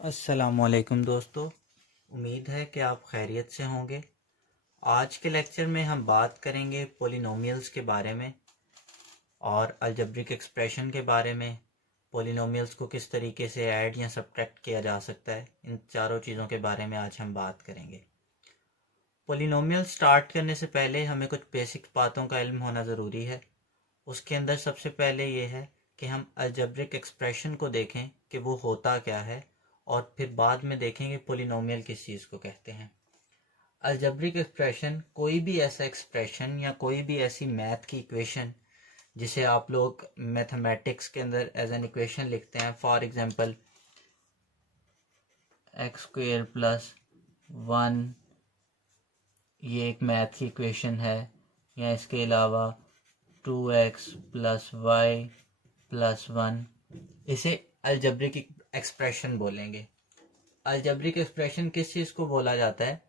अस्सलामुअलैकुम दोस्तों। उम्मीद है कि आप खैरियत से होंगे। आज के लेक्चर में हम बात करेंगे पॉलिनोमियल्स के बारे में और अलजेब्रिक एक्सप्रेशन के बारे में। पॉलिनोमियल्स को किस तरीके से ऐड या सब्ट्रैक्ट किया जा सकता है, इन चारों चीज़ों के बारे में आज हम बात करेंगे। पॉलिनोमियल स्टार्ट करने से पहले हमें कुछ बेसिक बातों का इल्म होना ज़रूरी है। उसके अंदर सबसे पहले ये है कि हम अलजेब्रिक एक्सप्रेशन को देखें कि वो होता क्या है, और फिर बाद में देखेंगे पॉलिनोमियल किस चीज़ को कहते हैं। अलजेब्रिक एक्सप्रेशन कोई भी ऐसा एक्सप्रेशन या कोई भी ऐसी मैथ की इक्वेशन जिसे आप लोग मैथमेटिक्स के अंदर एज एन इक्वेशन लिखते हैं। For example x square plus 1, ये एक मैथ की इक्वेशन है। या इसके अलावा 2x प्लस वाई प्लस 1, इसे अलजेब्रिक एक्सप्रेशन बोलेंगे। अलजेब्रिक एक्सप्रेशन किस चीज़ को बोला जाता है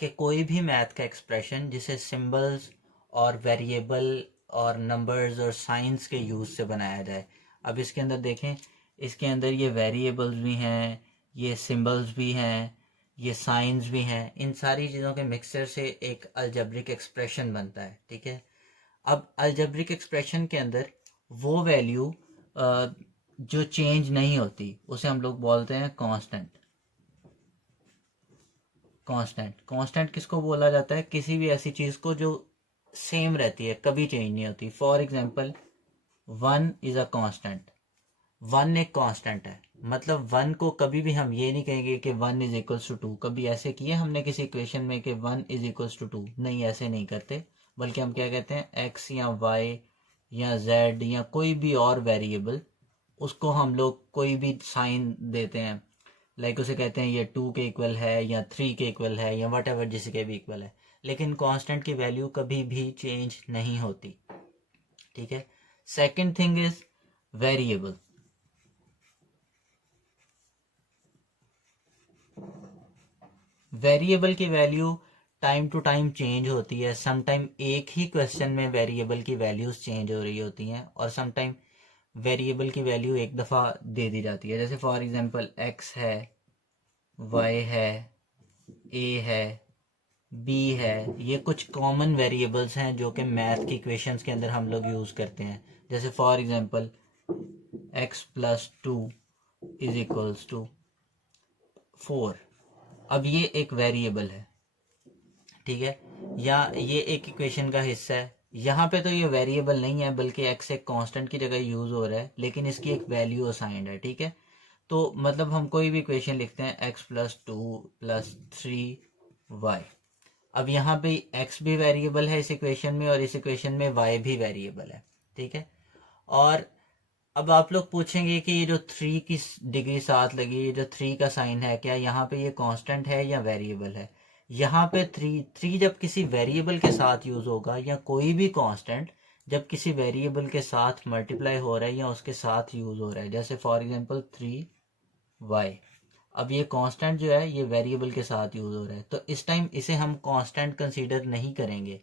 कि कोई भी मैथ का एक्सप्रेशन जिसे सिंबल्स और वेरिएबल और नंबर्स और साइंस के यूज़ से बनाया जाए। अब इसके अंदर देखें, इसके अंदर ये वेरिएबल्स भी हैं, ये सिंबल्स भी हैं, ये साइंस भी हैं। इन सारी चीज़ों के मिक्सचर से एक अलजेब्रिक एक्सप्रेशन बनता है। ठीक है। अब अलजेब्रिक एक्सप्रेशन के अंदर वो वैल्यू जो चेंज नहीं होती उसे हम लोग बोलते हैं कांस्टेंट। कांस्टेंट किसको बोला जाता है? किसी भी ऐसी चीज़ को जो सेम रहती है, कभी चेंज नहीं होती। For example 1 is a constant. 1 एक कांस्टेंट है, मतलब 1 को कभी भी हम ये नहीं कहेंगे कि 1 इज इक्वल्स टू 2। कभी ऐसे किए हमने किसी इक्वेशन में कि 1 इज इक्वल्स टू 2? नहीं, ऐसे नहीं करते। बल्कि हम क्या कहते हैं, x या y या z या कोई भी और वेरिएबल, उसको हम लोग कोई भी साइन देते हैं। लाइक उसे कहते हैं ये 2 के इक्वल है या 3 के इक्वल है या वट एवर जिसके भी इक्वल है। लेकिन कांस्टेंट की वैल्यू कभी भी चेंज नहीं होती। ठीक है। Second thing is variable. Variable की value time to time change होती है। सम टाइम एक ही क्वेश्चन में वेरिएबल की वैल्यूज चेंज हो रही होती हैं, और सम टाइम वेरिएबल की वैल्यू एक दफ़ा दे दी जाती है। जैसे फॉर एग्जांपल x है, y है, a है, b है। ये कुछ कॉमन वेरिएबल्स हैं जो कि मैथ की इक्वेशंस के अंदर हम लोग यूज़ करते हैं। जैसे for example x plus 2 is equals to 4। अब ये एक वेरिएबल है, ठीक है, या ये एक इक्वेशन का हिस्सा है। यहाँ पे तो ये वेरिएबल नहीं है, बल्कि x एक कांस्टेंट की जगह यूज़ हो रहा है, लेकिन इसकी एक वैल्यू असाइंड है। ठीक है। तो मतलब हम कोई भी इक्वेशन लिखते हैं x प्लस 2 प्लस 3y। अब यहाँ पे x भी वेरिएबल है इस इक्वेशन में, और इस इक्वेशन में y भी वेरिएबल है। ठीक है। और अब आप लोग पूछेंगे कि ये जो 3 की डिग्री साथ लगी, ये जो 3 का साइन है, क्या यहाँ पे ये कांस्टेंट है या वेरिएबल है? यहाँ पे 3 जब किसी वेरिएबल के साथ यूज होगा, या कोई भी कांस्टेंट जब किसी वेरिएबल के साथ मल्टीप्लाई हो रहा है या उसके साथ यूज हो रहा है, जैसे फॉर एग्जांपल 3y। अब ये कांस्टेंट जो है ये वेरिएबल के साथ यूज हो रहा है, तो इस टाइम इसे हम कांस्टेंट कंसीडर नहीं करेंगे।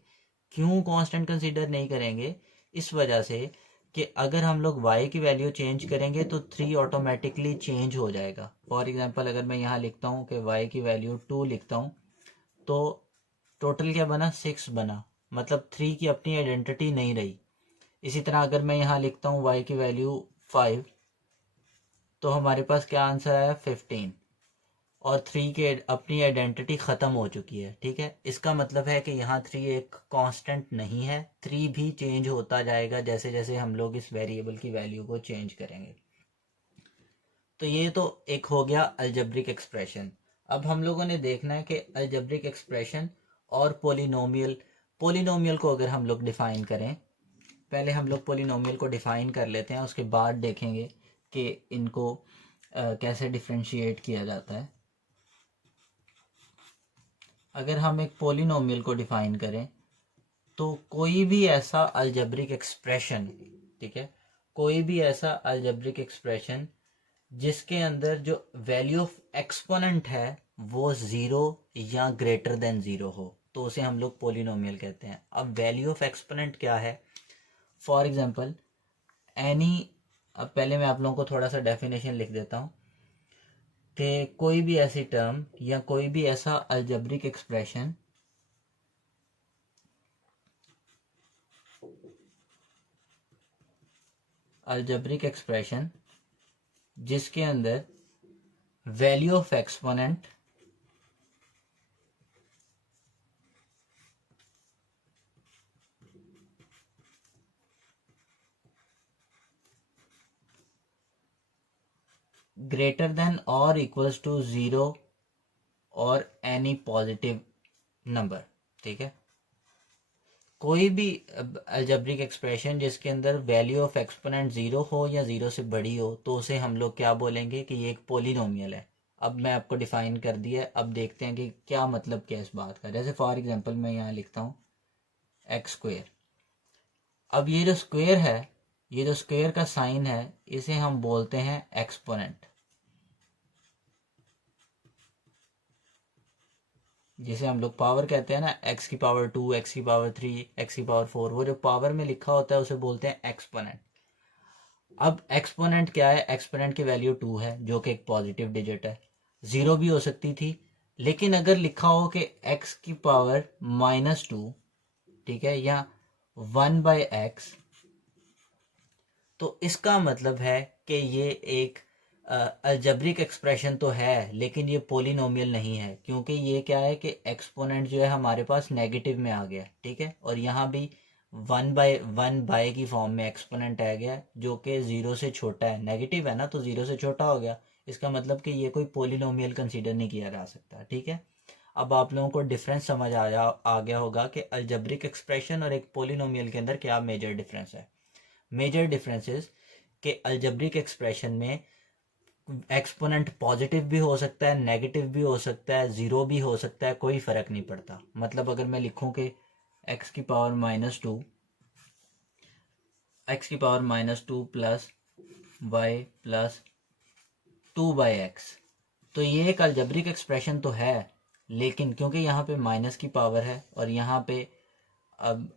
क्यों कांस्टेंट कंसीडर नहीं करेंगे? इस वजह से कि अगर हम लोग y की वैल्यू चेंज करेंगे तो 3 ऑटोमेटिकली चेंज हो जाएगा। फॉर एग्जांपल अगर मैं यहाँ लिखता हूँ कि y की वैल्यू 2 लिखता हूँ, तो टोटल क्या बना? 6 बना, मतलब 3 की अपनी आइडेंटिटी नहीं रही। इसी तरह अगर मैं यहाँ लिखता हूँ y की वैल्यू 5, तो हमारे पास क्या आंसर आया? 15। और 3 की अपनी आइडेंटिटी ख़त्म हो चुकी है। ठीक है। इसका मतलब है कि यहाँ 3 एक कांस्टेंट नहीं है, 3 भी चेंज होता जाएगा जैसे जैसे हम लोग इस वेरिएबल की वैल्यू को चेंज करेंगे। तो ये तो एक हो गया अलजेब्रिक एक्सप्रेशन। अब हम लोगों ने देखना है कि अलजेब्रिक एक्सप्रेशन और पोलिनोमियल, पोलिनोमियल को अगर हम लोग डिफ़ाइन करें, पहले हम लोग पोलिनोमियल को डिफ़ाइन कर लेते हैं, उसके बाद देखेंगे कि इनको कैसे डिफ्रेंशिएट किया जाता है। अगर हम एक पोलिनोमियल को डिफाइन करें, तो कोई भी ऐसा अलजेब्रिक एक्सप्रेशन, ठीक है, कोई भी ऐसा अलजेब्रिक एक्सप्रेशन जिसके अंदर जो वैल्यू ऑफ एक्सपोनेंट है वो 0 या ग्रेटर देन 0 हो, तो उसे हम लोग पोलिनोमियल कहते हैं। अब वैल्यू ऑफ एक्सपोनेंट क्या है? फॉर एग्जांपल एनी, अब पहले मैं आप लोगों को थोड़ा सा डेफिनेशन लिख देता हूँ। कि कोई भी ऐसी टर्म या कोई भी ऐसा अलजेब्रिक एक्सप्रेशन जिसके अंदर value of exponent greater than और इक्वल्स टू 0 और एनी पॉजिटिव नंबर। ठीक है, कोई भी अलजेब्रिक एक्सप्रेशन जिसके अंदर वैल्यू ऑफ एक्सपोनेंट 0 हो या 0 से बड़ी हो तो उसे हम लोग क्या बोलेंगे कि ये एक पोलिनोमियल है। अब मैं आपको डिफाइन कर दिया है, अब देखते हैं कि क्या मतलब क्या इस बात का। जैसे फॉर एग्जांपल मैं यहाँ लिखता हूँ एक्स स्क्वेयर। अब ये जो स्क्वेयर है, ये जो स्क्वेयर का साइन है, इसे हम बोलते हैं एक्सपोनेंट, जिसे हम लोग पावर कहते हैं ना, एक्स की पावर 2, एक्स की पावर 3, एक्स की पावर 4, वो जो पावर में लिखा होता है उसे बोलते हैं एक्सपोनेंट। अब एक्सपोनेंट क्या है? एक्सपोनेंट की वैल्यू 2 है जो कि एक पॉजिटिव डिजिट है। 0 भी हो सकती थी, लेकिन अगर लिखा हो कि एक्स की पावर -2, ठीक है, या 1/x, तो इसका मतलब है कि ये एक अलजेब्रिक एक्सप्रेशन तो है लेकिन ये पोलिनोमियल नहीं है, क्योंकि ये क्या है कि एक्सपोनेंट जो है हमारे पास नेगेटिव में आ गया। ठीक है, और यहाँ भी 1/1 की फॉर्म में एक्सपोनेंट आ गया जो कि 0 से छोटा है, नेगेटिव है ना, तो 0 से छोटा हो गया। इसका मतलब कि ये कोई पोलिनोमियल कंसीडर नहीं किया जा सकता। ठीक है, अब आप लोगों को डिफरेंस समझ आ गया होगा कि अलजेब्रिक एक्सप्रेशन और एक पोलिनोमियल के अंदर क्या मेजर डिफरेंस है। मेजर डिफरेंसेस के अलजेब्रिक एक्सप्रेशन में एक्सपोनेंट पॉजिटिव भी हो सकता है, नेगेटिव भी हो सकता है, 0 भी हो सकता है, कोई फर्क नहीं पड़ता। मतलब अगर मैं लिखूं कि x की पावर -2, x की power -2 plus y plus 2/x, तो ये एक अलजेब्रिक एक्सप्रेशन तो है, लेकिन क्योंकि यहाँ पे माइनस की पावर है और यहाँ पे अब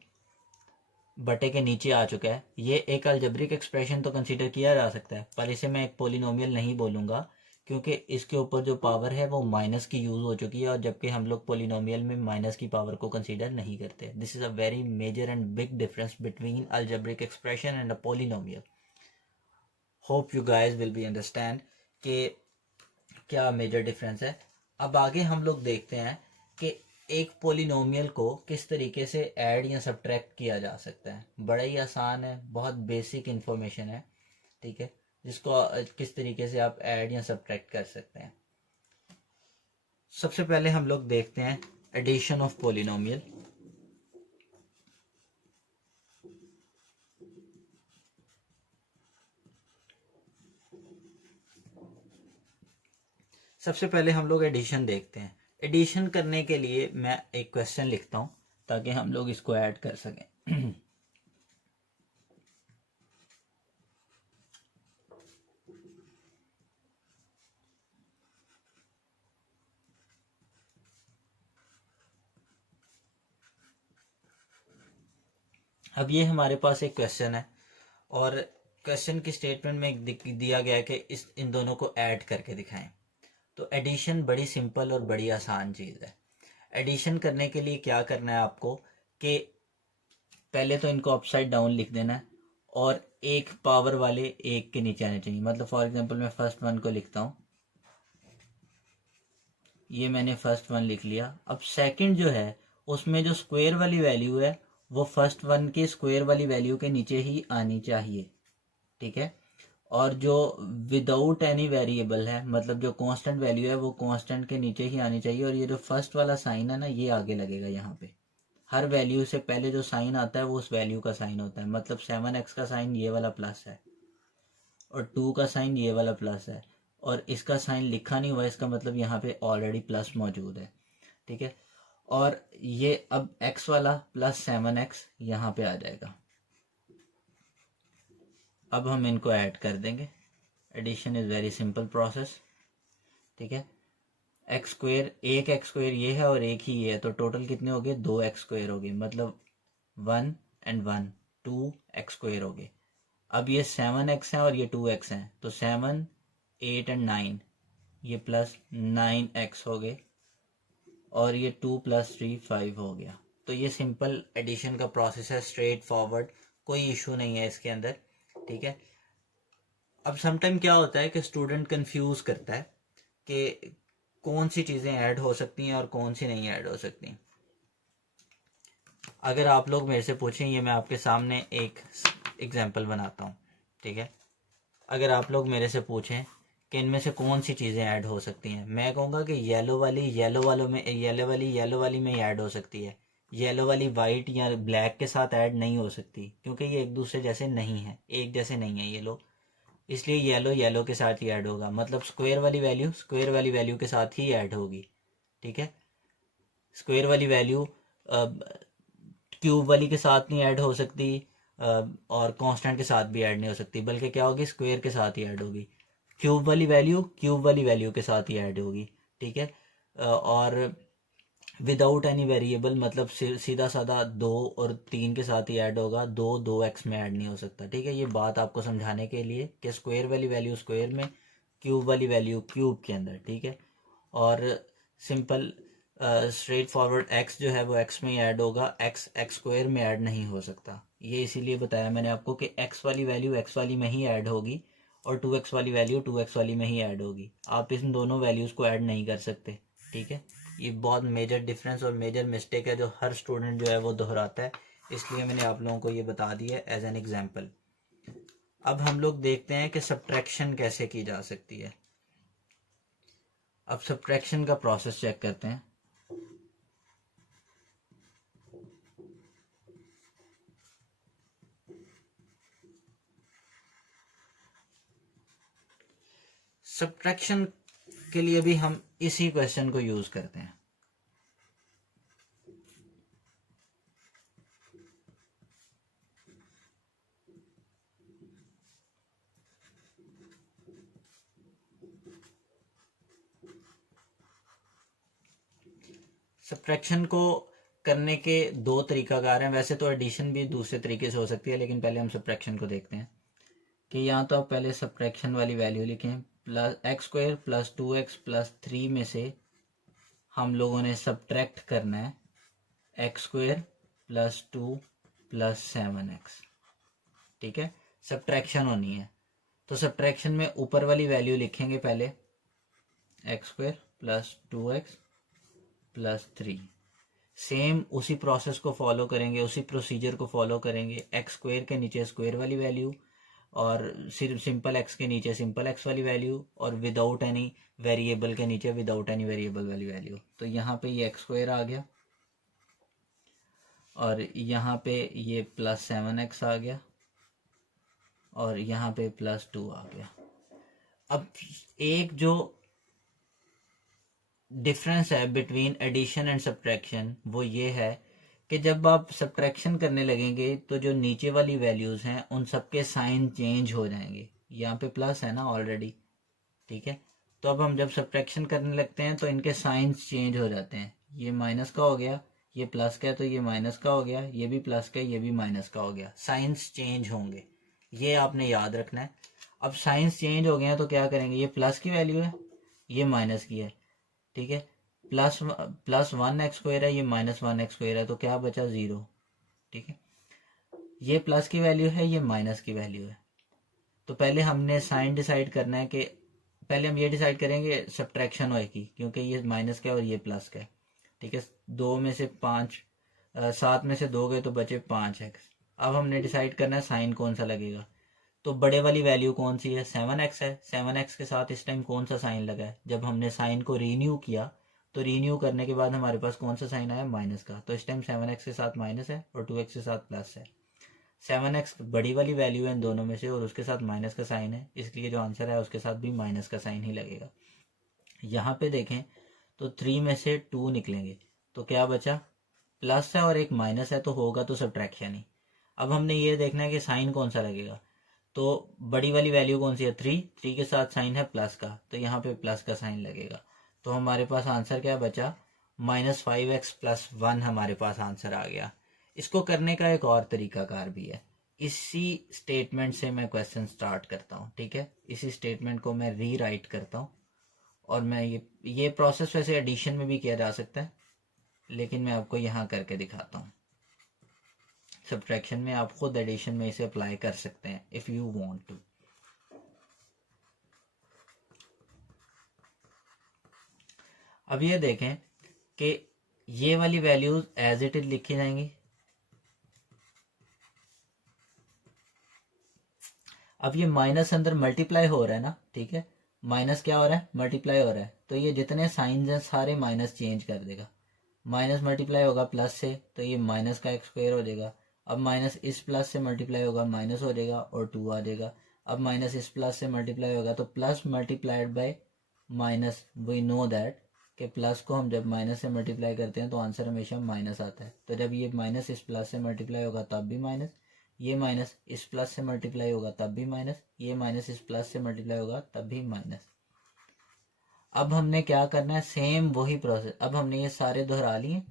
बटे के नीचे आ चुका है, ये एक अलजेब्रिक एक्सप्रेशन तो कंसीडर किया जा सकता है, पर इसे मैं एक पोलिनोमियल नहीं बोलूँगा क्योंकि इसके ऊपर जो पावर है वो माइनस की यूज़ हो चुकी है, और जबकि हम लोग पोलिनोमियल में माइनस की पावर को कंसीडर नहीं करते। This is a very major and big difference between algebraic expression and a polynomial. Hope you guys will be understand कि क्या मेजर डिफरेंस है। अब आगे हम लोग देखते हैं कि एक पोलिनोमियल को किस तरीके से ऐड या सब्ट्रैक्ट किया जा सकता है। बड़ा ही आसान है, बहुत बेसिक इंफॉर्मेशन है। ठीक है, जिसको किस तरीके से आप ऐड या सब्ट्रैक्ट कर सकते हैं। सबसे पहले हम लोग देखते हैं एडिशन ऑफ पोलिनोमियल। सबसे पहले हम लोग एडिशन देखते हैं। एडिशन करने के लिए मैं एक क्वेश्चन लिखता हूं ताकि हम लोग इसको ऐड कर सकें। अब ये हमारे पास एक क्वेश्चन है और क्वेश्चन की स्टेटमेंट में दिया गया है कि इन दोनों को ऐड करके दिखाएं। तो एडिशन बड़ी सिंपल और बड़ी आसान चीज़ है। एडिशन करने के लिए क्या करना है आपको कि पहले तो इनको अपसाइड डाउन लिख देना है और एक पावर वाले एक के नीचे आने चाहिए। मतलब फॉर एग्जांपल मैं फर्स्ट वन को लिखता हूँ, ये मैंने फर्स्ट वन लिख लिया। अब सेकंड जो है उसमें जो स्क्वायर वाली वैल्यू है वो फर्स्ट वन के स्क्वायर वाली वैल्यू के नीचे ही आनी चाहिए। ठीक है, और जो विदाउट एनी वेरिएबल है, मतलब जो कांस्टेंट वैल्यू है वो कांस्टेंट के नीचे ही आनी चाहिए। और ये जो फर्स्ट वाला साइन है ना, ये आगे लगेगा। यहाँ पे हर वैल्यू से पहले जो साइन आता है वो उस वैल्यू का साइन होता है। मतलब 7x का साइन ये वाला प्लस है और 2 का साइन ये वाला प्लस है, और इसका साइन लिखा नहीं हुआ, इसका मतलब यहाँ पे ऑलरेडी प्लस मौजूद है। ठीक है, और ये अब x वाला प्लस 7x यहाँ पे आ जाएगा। अब हम इनको ऐड कर देंगे। Addition is very simple process. ठीक है, एक्स स्क्वेयर, एक एक्स स्क्वेयर ये है और एक ही ये है, तो टोटल कितने हो गए? 2x स्क्वेयर हो गए। मतलब 1 and 1, 2x स्क्वेयर हो गए। अब ये 7x है और ये 2x है, तो 7, 8 and 9, ये प्लस 9x हो गए, और ये 2 + 3 5 हो गया। तो ये सिंपल एडिशन का प्रोसेस है, स्ट्रेट फॉरवर्ड, कोई इशू नहीं है इसके अंदर, ठीक है। अब समटाइम क्या होता है कि स्टूडेंट कंफ्यूज करता है कि कौन सी चीज़ें ऐड हो सकती हैं और कौन सी नहीं ऐड हो सकती। अगर आप लोग मेरे से पूछें, ये मैं आपके सामने एक एग्जांपल बनाता हूँ, ठीक है। अगर आप लोग मेरे से पूछें कि इनमें से कौन सी चीज़ें ऐड हो सकती हैं, मैं कहूँगा कि येलो वाली येलो वाली में ऐड हो सकती है। येलो वाली वाइट या ब्लैक के साथ ऐड नहीं हो सकती, क्योंकि ये एक दूसरे जैसे नहीं है, एक जैसे नहीं है ये लोग, इसलिए येलो के साथ ही ऐड होगा। मतलब स्क्वायर वाली वैल्यू के साथ ही ऐड होगी, ठीक है। स्क्वायर वाली वैल्यू क्यूब वाली के साथ नहीं ऐड हो सकती, और कांस्टेंट के साथ भी ऐड नहीं हो सकती, बल्कि क्या होगी, स्क्वायर के साथ ही ऐड होगी। क्यूब वाली वैल्यू के साथ ही ऐड होगी, ठीक है। और विदाउट एनी वेरिएबल, मतलब सीधा साधा 2 और 3 के साथ ही ऐड होगा, 2x में ऐड नहीं हो सकता, ठीक है। ये बात आपको समझाने के लिए कि स्क्वायर वाली वैल्यू स्क्वायर में, क्यूब वाली वैल्यू क्यूब के अंदर, ठीक है। और सिंपल स्ट्रेट फॉरवर्ड x जो है वो x में ही ऐड होगा, x स्क्वायर में ऐड नहीं हो सकता। ये इसीलिए बताया मैंने आपको कि x वाली वैल्यू x वाली में ही ऐड होगी, और 2x वाली वैल्यू 2x वाली में ही ऐड होगी। आप इन दोनों वैल्यूज़ को ऐड नहीं कर सकते, ठीक है। ये बहुत मेजर डिफरेंस और मेजर मिस्टेक है जो हर स्टूडेंट जो है वो दोहराता है, इसलिए मैंने आप लोगों को ये बता दिया एज एन एग्जाम्पल। अब हम लोग देखते हैं कि सब्ट्रैक्शन कैसे की जा सकती है। अब सब्ट्रैक्शन का प्रोसेस चेक करते हैं। सब्ट्रैक्शन के लिए भी हम इसी क्वेश्चन को यूज करते हैं। सब्ट्रैक्शन को करने के दो तरीकाकार हैं, वैसे तो एडिशन भी दूसरे तरीके से हो सकती है, लेकिन पहले हम सब्ट्रैक्शन को देखते हैं। कि यहाँ तो आप पहले सब्ट्रैक्शन वाली वैल्यू लिखें, प्लस x² + 2x + 3 में से हम लोगों ने सब्ट्रैक्ट करना है x² + 2 + 7x, ठीक है। सब्ट्रैक्शन होनी है, तो सब्ट्रैक्शन में ऊपर वाली वैल्यू लिखेंगे पहले x² + 2x + 3। सेम उसी प्रोसेस को फॉलो करेंगे, उसी प्रोसीजर को फॉलो करेंगे। x² के नीचे स्क्वायर वाली वैल्यू, और सिर्फ सिंपल x के नीचे सिंपल x वाली वैल्यू, और विदाउट एनी वेरिएबल के नीचे विदाउट एनी वेरिएबल वाली वैल्यू। तो यहाँ पे ये x² आ गया, और यहाँ पे ये +7x आ गया, और यहाँ पे +2 आ गया। अब एक जो डिफरेंस है बिटवीन एडिशन एंड सब्ट्रैक्शन वो ये है कि जब आप सब्ट्रैक्शन करने लगेंगे तो जो नीचे वाली वैल्यूज हैं उन सबके साइन चेंज हो जाएंगे। यहाँ पे प्लस है ना ऑलरेडी, ठीक है। तो अब हम जब सब्ट्रैक्शन करने लगते हैं तो इनके साइंस चेंज हो जाते हैं। ये माइनस का हो गया, ये प्लस का है, तो ये माइनस का हो गया, ये भी प्लस का है, ये भी माइनस का हो गया। साइंस चेंज होंगे, ये आपने याद रखना है। अब साइंस चेंज हो गए हैं तो क्या करेंगे, ये प्लस की वैल्यू है, ये माइनस की है, ठीक है। +1x² है, ये -1x² है, तो क्या बचा 0, ठीक है। ये प्लस की वैल्यू है, ये माइनस की वैल्यू है। तो पहले हमने साइन डिसाइड करना है कि पहले हम ये डिसाइड करेंगे सब्ट्रैक्शन होए की, क्योंकि ये माइनस का है और ये प्लस का है, ठीक है। 2 में से 5 7 में से 2 गए तो बचे 5x। अब हमने डिसाइड करना है साइन कौन सा लगेगा। तो बड़े वाली वैल्यू कौन सी है, 7x है। 7x के साथ इस टाइम कौन सा साइन लगा है, जब हमने साइन को रीन्यू किया तो रीन्यू करने के बाद हमारे पास कौन सा साइन आया, माइनस का। तो इस टाइम 7x के साथ माइनस है और 2x के साथ प्लस है। 7x बड़ी वाली वैल्यू है इन दोनों में से, और उसके साथ माइनस का साइन है, इसलिए जो आंसर है उसके साथ भी माइनस का साइन ही लगेगा। यहाँ पे देखें तो 3 में से 2 निकलेंगे, तो क्या बचा, प्लस है और एक माइनस है, तो होगा तो सब्ट्रैक्शन ही। अब हमने ये देखना है कि साइन कौन सा लगेगा। तो बड़ी वाली वैल्यू कौन सी है, 3 के साथ साइन है प्लस का, तो यहाँ पे प्लस का साइन लगेगा। तो हमारे पास आंसर क्या बचा, -5x + 1 हमारे पास आंसर आ गया। इसको करने का एक और तरीकाकार भी है। इसी स्टेटमेंट से मैं क्वेश्चन स्टार्ट करता हूँ, ठीक है। इसी स्टेटमेंट को मैं रीराइट करता हूँ और मैं ये प्रोसेस वैसे एडिशन में भी किया जा सकता है, लेकिन मैं आपको यहाँ करके दिखाता हूँ। सब्ट्रैक्शन में आप खुद एडिशन में इसे अप्लाई कर सकते हैं इफ़ यू वांट टू। अब ये देखें कि ये वाली वैल्यूज एज इट इज लिखी जाएंगी। अब ये माइनस अंदर मल्टीप्लाई हो रहा है ना, ठीक है, माइनस क्या हो रहा है, मल्टीप्लाई हो रहा है, तो ये जितने साइंस हैं सारे माइनस चेंज कर देगा। माइनस मल्टीप्लाई होगा प्लस से, तो ये माइनस का एक्स स्क्वायर हो जाएगा। अब माइनस इस प्लस से मल्टीप्लाई होगा, माइनस हो जाएगा और 2 आ जाएगा। अब माइनस इस प्लस से मल्टीप्लाई होगा तो plus multiplied by minus. We know that कि प्लस को हम जब माइनस से मल्टीप्लाई करते हैं तो आंसर हमेशा माइनस आता है। तो जब ये माइनस इस प्लस से मल्टीप्लाई होगा तब भी माइनस, ये माइनस इस प्लस से मल्टीप्लाई होगा तब भी माइनस, ये माइनस इस प्लस से मल्टीप्लाई होगा तब भी माइनस। अब हमने क्या करना है, सेम वही प्रोसेस। अब हमने ये सारे दोहरा लिए,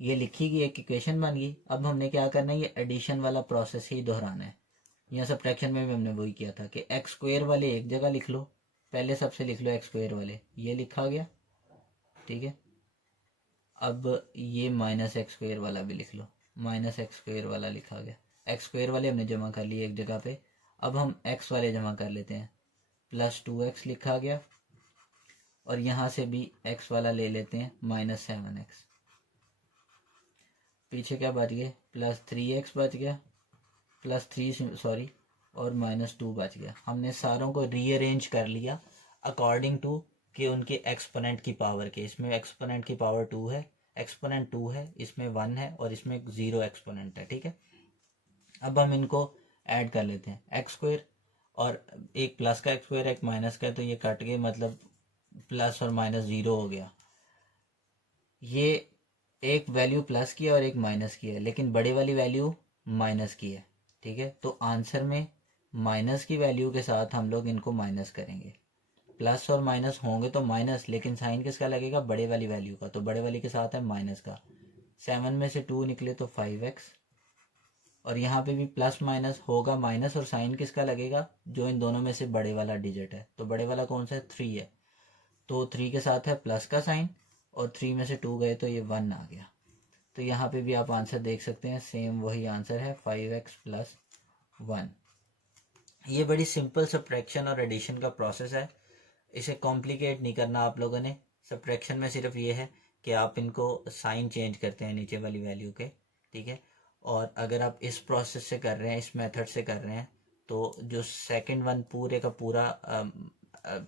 ये लिखी गई एक इक्वेशन बन गई। अब हमने क्या करना है, ये एडिशन वाला प्रोसेस ही दोहराना है। यहाँ सब्ट्रैक्शन में भी हमने वही किया था कि एक्स स्क्वायर वाले एक जगह लिख लो, पहले सबसे लिख लो एक्स स्क्वायर वाले, ये लिखा गया, ठीक है। अब ये माइनस एक्स स्क्वायर वाला भी लिख लो, माइनस एक्स स्क्वायर वाला लिखा गया। एक्स स्क्वायर वाले हमने जमा कर लिए एक जगह पे। अब हम एक्स वाले जमा कर लेते हैं, प्लस 2x लिखा गया, और यहाँ से भी x वाला ले लेते हैं, माइनस 7x। पीछे क्या बच गए, प्लस 3x बच गया, प्लस 3 सॉरी, और माइनस 2 बच गया। हमने सारों को रीअरेंज कर लिया अकॉर्डिंग टू कि उनके एक्सपोनेंट की पावर के। इसमें एक्सपोनेंट की पावर 2 है, एक्सपोनेंट 2 है, इसमें 1 है और इसमें 0 एक्सपोनेंट है, ठीक है। अब हम इनको ऐड कर लेते हैं, एक्स स्क्वायर और एक प्लस का एक्स स्क्वायर एक माइनस का है, तो ये कट गए, मतलब प्लस और माइनस 0 हो गया। ये एक वैल्यू प्लस की है और एक माइनस की है, लेकिन बड़े वाली वैल्यू माइनस की है, ठीक है। तो आंसर में माइनस की वैल्यू के साथ हम लोग इनको माइनस करेंगे। प्लस और माइनस होंगे तो माइनस, लेकिन साइन किसका लगेगा, बड़े वाली वैल्यू का, तो बड़े वाली के साथ है माइनस का। 7 में से 2 निकले तो 5x, और यहाँ पे भी प्लस माइनस होगा माइनस, और साइन किसका लगेगा, जो इन दोनों में से बड़े वाला डिजिट है। तो बड़े वाला कौन सा है, 3 है, तो 3 के साथ है प्लस का साइन, और 3 में से 2 गए तो ये 1 आ गया। तो यहाँ पे भी आप आंसर देख सकते हैं, सेम वही आंसर है, 5x प्लस 1। ये बड़ी सिंपल सब्ट्रैक्शन और एडिशन का प्रोसेस है, इसे कॉम्प्लिकेट नहीं करना आप लोगों ने। सब्ट्रैक्शन में सिर्फ ये है कि आप इनको साइन चेंज करते हैं नीचे वाली वैल्यू के, ठीक है। और अगर आप इस प्रोसेस से कर रहे हैं, इस मेथड से कर रहे हैं, तो जो सेकंड वन पूरे का पूरा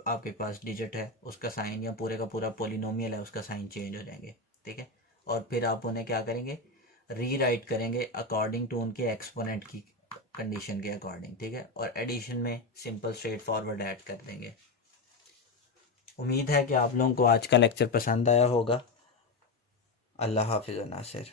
आपके पास डिजिट है उसका साइन, या पूरे का पूरा पोलिनोमियल है उसका साइन चेंज हो जाएंगे, ठीक है। और फिर आप उन्हें क्या करेंगे, रीराइट करेंगे अकॉर्डिंग टू उनके एक्सपोनेंट की कंडीशन के अकॉर्डिंग, ठीक है। और एडिशन में सिंपल स्ट्रेट फॉरवर्ड ऐड कर देंगे। उम्मीद है कि आप लोगों को आज का लेक्चर पसंद आया होगा। अल्लाह हाफिज़ नासिर।